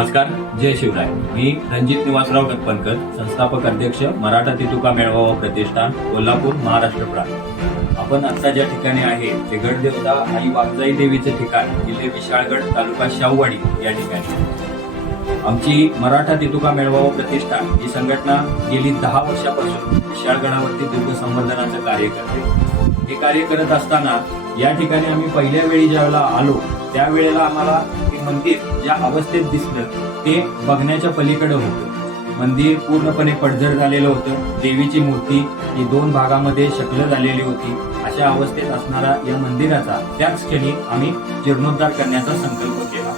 नमस्कार, जय शिवराय. मी रणजित निवासराव टप्पनकर, संस्थापक अध्यक्ष मराठा तितुका मेळावा व प्रतिष्ठान, कोल्हापूर, महाराष्ट्र प्रांत. आपण आता ज्या ठिकाणी आहे ते गडदेवता आई वाघजाई देवीचे ठिकाण, जिल्हे विशाळगड, तालुका शाहूवाडी या ठिकाणी. आमची मराठा तितुका मेळावा व प्रतिष्ठान ही संघटना गेली 10 वर्षापासून विशाळगडावरती दुर्ग संवर्धनाचं कार्य करते. हे कार्य करत असताना या ठिकाणी आम्ही पहिल्या वेळी ज्यावेळेला आलो त्यावेळेला आम्हाला हे मंदिर ज्या अवस्थेत दिसलं ते बघण्याच्या पलीकडे होतं. मंदिर पूर्णपणे पडझड झालेलं होतं. देवीची मूर्ती ही 2 भागामध्ये शकल झालेली होती. अशा अवस्थेत असणारा या मंदिराचा त्याच क्षणी आम्ही जीर्णोद्धार करण्याचा संकल्प केला.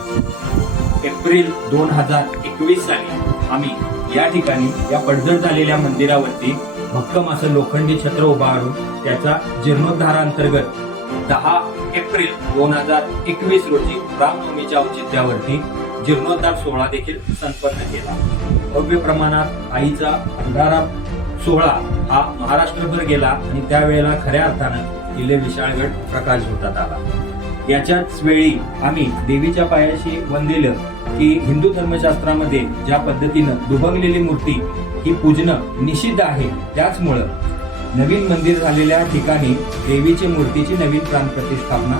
एप्रिल 2021 साली आम्ही या ठिकाणी या पडझड झालेल्या मंदिरावरती भक्कम असं लोखंडी छत्र उभारून त्याचा जीर्णोद्धारांतर्गत 10 एप्रिल 2021 रोजी रामनवमीच्या औचित्यावरती जीर्णोद्धार सोहळा देखील संपन्न केला. भव्य प्रमाणात आईचा अंधारा सोहळा हा महाराष्ट्रभर गेला आणि त्यावेळेला खऱ्या अर्थानं किल्ले विशाळगड प्रकाश होतात आला. याच्याच वेळी आम्ही देवीच्या पायाशी वंदिलं की हिंदू धर्मशास्त्रामध्ये ज्या पद्धतीनं दुभंगलेली मूर्ती ही पूजनं निषिद्ध आहे, त्याचमुळं नवीन मंदिर झालेल्या ठिकाणी देवीची मूर्तीची नवीन प्राण प्रतिष्ठापना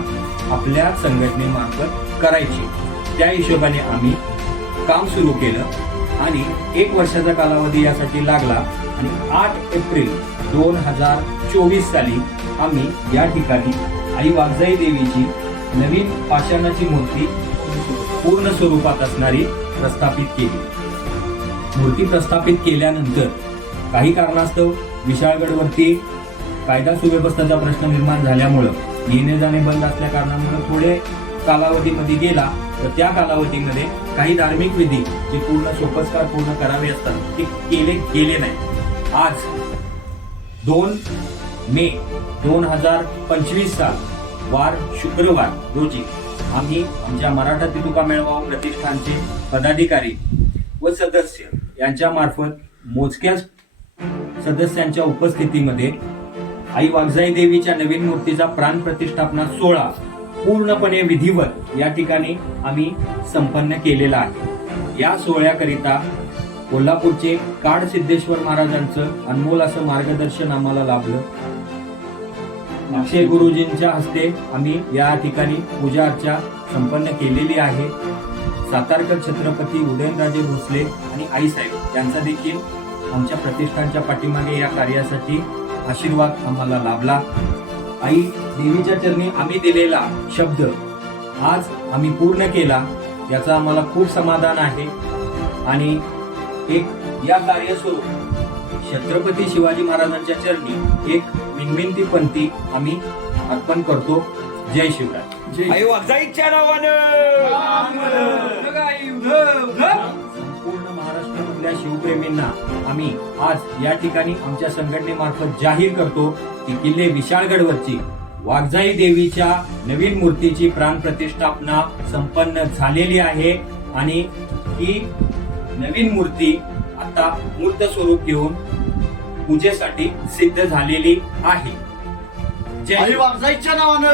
आपल्या संघटनेमार्फत करायची. त्या हिशोबाने आम्ही काम सुरू केलं आणि 1 वर्षाचा कालावधी यासाठी लागला आणि 8 एप्रिल 2024 साली आम्ही या ठिकाणी आई वाघजाई देवीची नवीन पाषाणाची मूर्ती पूर्ण स्वरूपात असणारी प्रस्थापित केली. मूर्ती प्रस्थापित केल्यानंतर काही कारणास्तव विशाळगडवरती कायदा सुव्यवस्थेचा प्रश्न निर्माण झाल्यामुळं येणे जाणे बंद असल्या कारणामुळे थोडे कालावधीमध्ये गेला. तर त्या कालावधीमध्ये काही धार्मिक विधी जे पूर्ण सोपस्कार पूर्ण करावे असतात ते केले गेले नाही. आज 2 मे 2025 साल वार शुक्रवार रोजी आम्ही आमच्या मराठा तितुका मेळावा प्रतिष्ठानचे पदाधिकारी व सदस्य यांच्या मार्फत मोजक्याच सदस्यांच्या उपस्थितीमध्ये आई वाघजाई देवीच्या नवीन मूर्तीचा प्राण प्रतिष्ठापना सोहळा पूर्णपणे विधिवत या ठिकाणी आम्ही संपन्न केलेला आहे. या सोहळ्याकरिता कोल्हापूरचे काड सिद्धेश्वर महाराजांचं अनमोल असं मार्गदर्शन आम्हाला लाभलं. अक्षय गुरुजींच्या हस्ते आम्ही या ठिकाणी पूजा अर्चा संपन्न केलेली आहे. सातारकर छत्रपती उदयनराजे भोसले आणि आईसाहेब यांचा देखील आमच्या प्रतिष्ठानच्या पाठीमागे या कार्यासाठी आशीर्वाद आम्हाला लाभला. आई देवीच्या चरणी आम्ही दिलेला शब्द आज आम्ही पूर्ण केला, याचा आम्हाला खूप समाधान आहे. आणि एक या कार्यस्वरूप छत्रपती शिवाजी महाराजांच्या चरणी एक विनविनती पंक्ती आम्ही अर्पण करतो. जय शिवराय. आई वाघजाईच्या नावानं संपूर्ण महाराष्ट्रामधल्या शिवप्रेमींना आम्ही आज या ठिकाणी आमच्या संघटनेमार्फत जाहीर करतो की किल्ले विशाळगडवरची वाघजाई देवीच्या नवीन मूर्तीची प्राण प्रतिष्ठापना संपन्न झालेली आहे आणि ही नवीन मूर्ती आता मूर्त स्वरूप घेऊन पूजेसाठी सिद्ध झालेली आहे. आई वाघजाईच्या नावानं